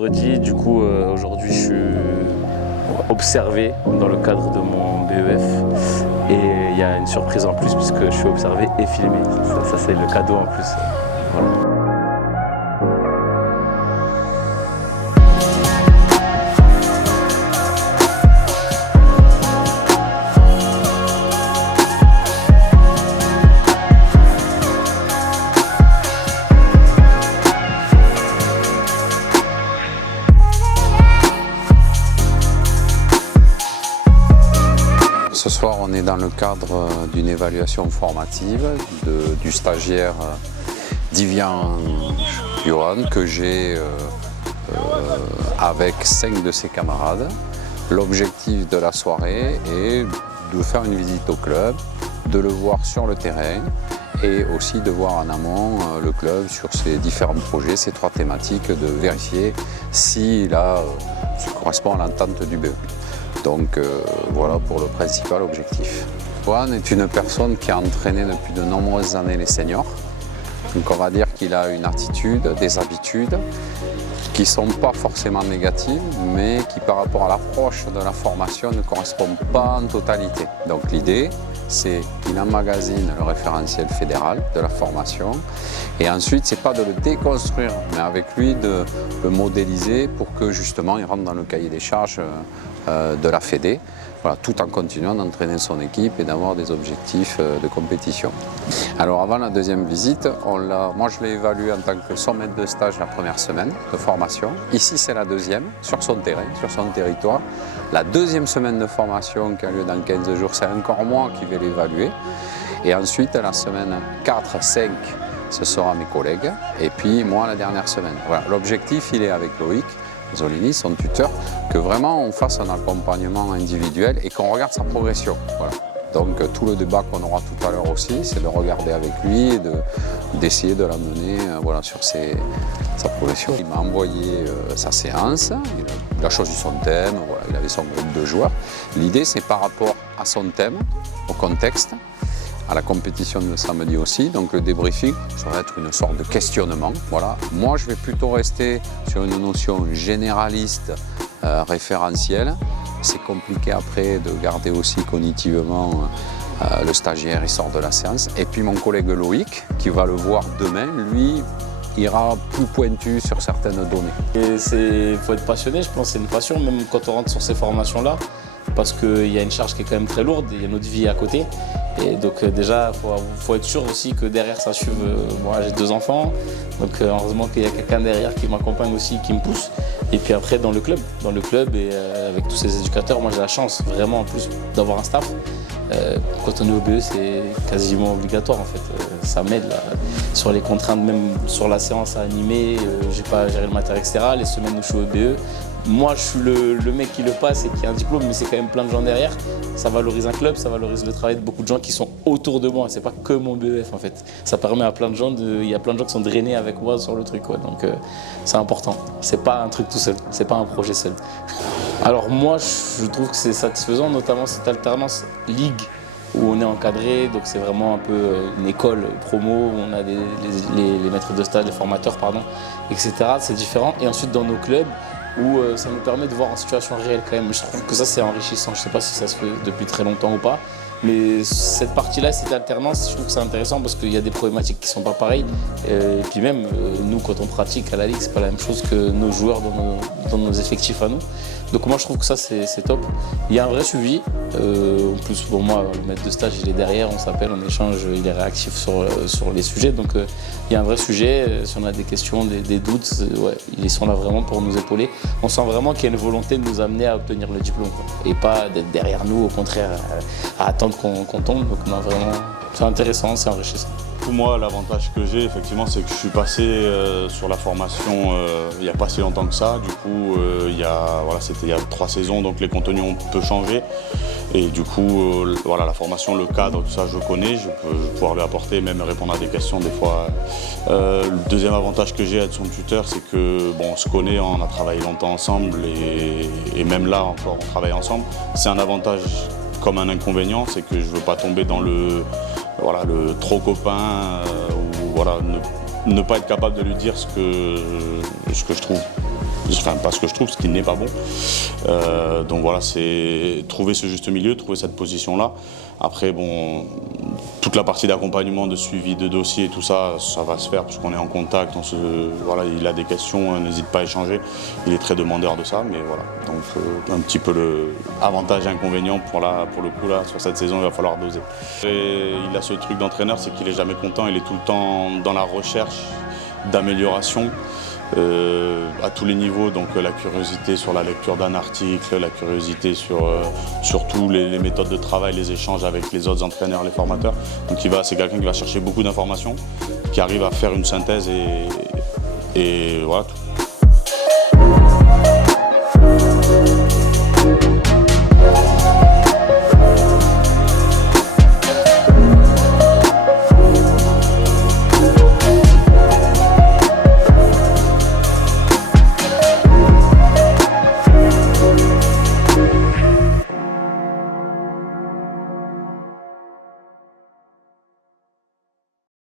Du coup, aujourd'hui, je suis observé dans le cadre de mon BEF et il y a une surprise en plus puisque je suis observé et filmé. Ça c'est le cadeau en plus. Voilà. Ce soir, on est dans le cadre d'une évaluation formative du stagiaire Divian Johan que j'ai avec 5 de ses camarades. L'objectif de la soirée est de faire une visite au club, de le voir sur le terrain et aussi de voir en amont le club sur ses différents projets, ces 3 thématiques, de vérifier si ça correspond à l'entente du BEP. Donc voilà pour le principal objectif. Johan est une personne qui a entraîné depuis de nombreuses années les seniors. Donc on va dire qu'il a une attitude, des habitudes qui ne sont pas forcément négatives, mais qui par rapport à l'approche de la formation ne correspondent pas en totalité. Donc l'idée, c'est qu'il emmagasine le référentiel fédéral de la formation et ensuite, ce n'est pas de le déconstruire, mais avec lui de le modéliser pour que justement il rentre dans le cahier des charges de la Fédé, voilà, tout en continuant d'entraîner son équipe et d'avoir des objectifs de compétition. Alors avant la deuxième visite, moi je l'ai évalué en tant que son maître de stage la première semaine de formation. Ici c'est la deuxième, sur son terrain, sur son territoire. La deuxième semaine de formation qui a lieu dans 15 jours, c'est encore moi qui vais l'évaluer. Et ensuite la semaine 4, 5, ce sera mes collègues. Et puis moi la dernière semaine. Voilà, l'objectif il est avec Loïc Zolini, son tuteur, que vraiment on fasse un accompagnement individuel et qu'on regarde sa progression. Voilà. Donc tout le débat qu'on aura tout à l'heure aussi, c'est de regarder avec lui et d'essayer de l'amener voilà, sur sa progression. Il m'a envoyé sa séance, il a choisi son thème, voilà, il avait son groupe de joueurs. L'idée c'est par rapport à son thème, au contexte, à la compétition de samedi aussi, donc le débriefing, ça va être une sorte de questionnement. Voilà. Moi, je vais plutôt rester sur une notion généraliste, référentielle. C'est compliqué après de garder aussi cognitivement le stagiaire, il sort de la séance. Et puis mon collègue Loïc, qui va le voir demain, lui, ira plus pointu sur certaines données. Il faut être passionné, je pense, c'est une passion, même quand on rentre sur ces formations-là, parce qu'il y a une charge qui est quand même très lourde, il y a notre vie à côté. Et donc déjà, faut être sûr aussi que derrière ça suive. Moi j'ai 2 enfants, donc heureusement qu'il y a quelqu'un derrière qui m'accompagne aussi, qui me pousse. Et puis après dans le club et avec tous ces éducateurs, moi j'ai la chance vraiment en plus d'avoir un staff. Quand on est au BE, c'est quasiment obligatoire en fait. Ça m'aide sur les contraintes, même sur la séance à animer, j'ai pas à gérer le matériel, etc. Les semaines où je suis au BE, moi je suis le mec qui le passe et qui a un diplôme, mais c'est quand même plein de gens derrière. Ça valorise un club, ça valorise le travail de beaucoup de gens qui sont autour de moi. C'est pas que mon BEF en fait. Ça permet à plein de gens, il y a plein de gens qui sont drainés avec moi sur le truc, quoi. Donc c'est important. C'est pas un truc tout seul, c'est pas un projet seul. Alors moi je trouve que c'est satisfaisant, notamment cette alternance ligue où on est encadré, donc c'est vraiment un peu une école promo, où on a les maîtres de stage, les formateurs, pardon, etc. C'est différent. Et ensuite dans nos clubs, où ça nous permet de voir en situation réelle quand même. Je trouve que ça c'est enrichissant, je ne sais pas si ça se fait depuis très longtemps ou pas, mais cette partie-là, cette alternance, je trouve que c'est intéressant parce qu'il y a des problématiques qui ne sont pas pareilles. Et puis même, nous quand on pratique à la Ligue, c'est pas la même chose que nos joueurs dans nos effectifs à nous. Donc moi je trouve que ça c'est top. Il y a un vrai suivi. En plus pour moi, le maître de stage il est derrière, on s'appelle, on échange, il est réactif sur les sujets. Donc il y a un vrai sujet. Si on a des questions, des doutes, ouais, ils sont là vraiment pour nous épauler. On sent vraiment qu'il y a une volonté de nous amener à obtenir le diplôme, quoi. Et pas d'être derrière nous, au contraire, à attendre qu'on tombe. Donc non, vraiment, c'est intéressant, c'est enrichissant. Pour moi, l'avantage que j'ai, effectivement, c'est que je suis passé sur la formation il n'y a pas si longtemps que ça. Du coup, c'était il y a 3 saisons, donc les contenus ont peu changé. Et du coup, voilà, la formation, le cadre, tout ça, je connais. Je peux pouvoir lui apporter, même répondre à des questions des fois. Le deuxième avantage que j'ai à être son tuteur, c'est que bon, on se connaît, on a travaillé longtemps ensemble et même là encore, on travaille ensemble. C'est un avantage comme un inconvénient, c'est que je ne veux pas tomber dans le trop copain ou voilà, ne pas être capable de lui dire ce que je trouve. enfin pas ce que je trouve, ce qui n'est pas bon. Donc voilà, c'est trouver ce juste milieu, trouver cette position-là. Après, bon, toute la partie d'accompagnement, de suivi de dossier, tout ça, ça va se faire puisqu'on est en contact. Voilà, il a des questions, n'hésite pas à échanger. Il est très demandeur de ça, mais voilà. Donc un petit peu le avantage et inconvénient pour le coup là, sur cette saison, il va falloir doser. Et il a ce truc d'entraîneur, c'est qu'il est jamais content, il est tout le temps dans la recherche d'amélioration. À tous les niveaux, donc la curiosité sur la lecture d'un article, la curiosité sur tous les méthodes de travail, les échanges avec les autres entraîneurs, les formateurs. Donc c'est quelqu'un qui va chercher beaucoup d'informations, qui arrive à faire une synthèse et voilà.